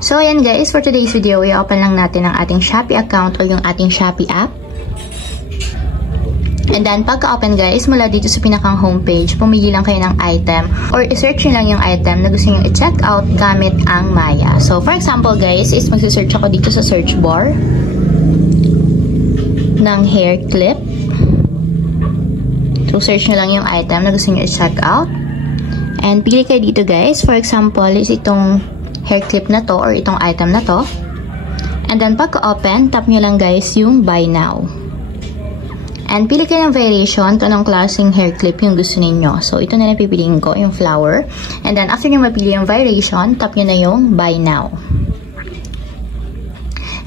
So, ayan guys, for today's video, i-open lang natin ang ating Shopee account o yung ating Shopee app. And then, pagka-open guys, mula dito sa pinakang homepage, pumili lang kayo ng item or i-search nyo lang yung item na gusto nyo i-check out gamit ang Maya. So, for example guys, is magsisearch ako dito sa search bar ng hair clip. So, search nyo lang yung item na gusto nyo i-check out. And pili kayo dito guys. For example, is itong hair clip na to or itong item na to. And then pagka-open, tap nyo lang guys yung buy now. And pili kayo ng variation kung anong klaseng hair clip yung gusto ninyo. So ito na lang pipiliin ko, yung flower. And then after nyo mapili yung variation, tap nyo na yung buy now.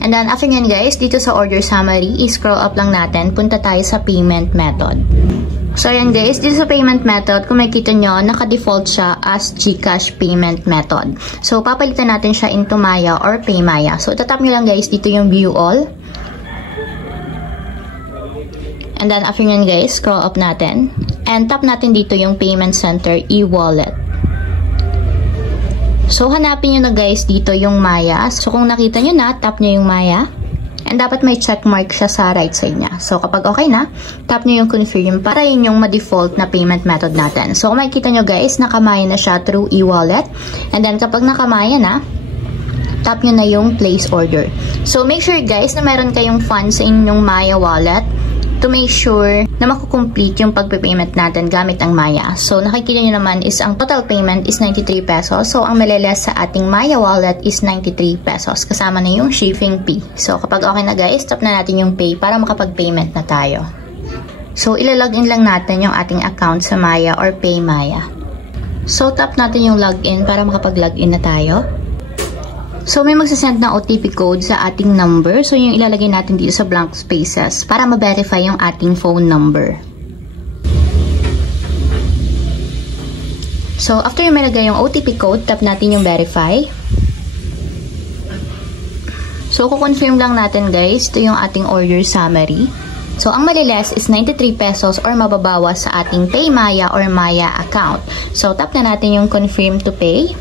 And then after nyan guys, dito sa order summary, i-scroll up lang natin, punta tayo sa payment method. So, ayan guys, dito sa payment method, kung makikita nyo, naka-default siya as GCash payment method. So, papalitan natin siya into Maya or PayMaya. So, tatap nyo lang guys, dito yung view all. And then, after nyan guys, scroll up natin. And tap natin dito yung Payment Center e-wallet. So, hanapin nyo na guys dito yung Maya. So, kung nakita nyo na, tap nyo yung Maya. And dapat may check mark siya sa right side niya. So, kapag okay na, tap nyo yung confirm para yun yung ma-default na payment method natin. So, kung makikita nyo guys, nakamaya na siya through e-wallet. And then, kapag nakamaya na, tap nyo na yung place order. So, make sure guys na meron kayong funds sa inyong Maya wallet to make sure na makukomplete yung pagpapayment natin gamit ang Maya. So, nakikita nyo naman is ang total payment is 93 pesos. So, ang maliless sa ating Maya wallet is 93 pesos. Kasama na yung shipping fee. So, kapag okay na guys, tap na natin yung pay para makapag-payment na tayo. So, ilalogin lang natin yung ating account sa Maya or PayMaya. So, tap natin yung login para makapag-login na tayo. So, may magsasend na OTP code sa ating number. So, yung ilalagay natin dito sa blank spaces para ma-verify yung ating phone number. So, after yung malagay yung OTP code, tap natin yung verify. So, kukonfirm lang natin guys, ito yung ating order summary. So, ang maliless is 93 pesos or mababawas sa ating PayMaya or Maya account. So, tap na natin yung confirm to pay.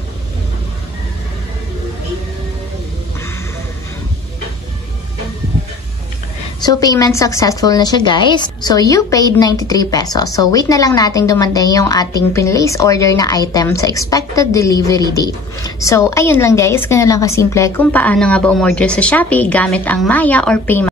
So, payment successful na siya guys. So, you paid 93 pesos. So, wait na lang natin dumating yung ating pinlace order na item sa expected delivery date. So, ayun lang guys. Ganun lang kasimple kung paano nga ba umorder sa Shopee gamit ang Maya or PayMaya.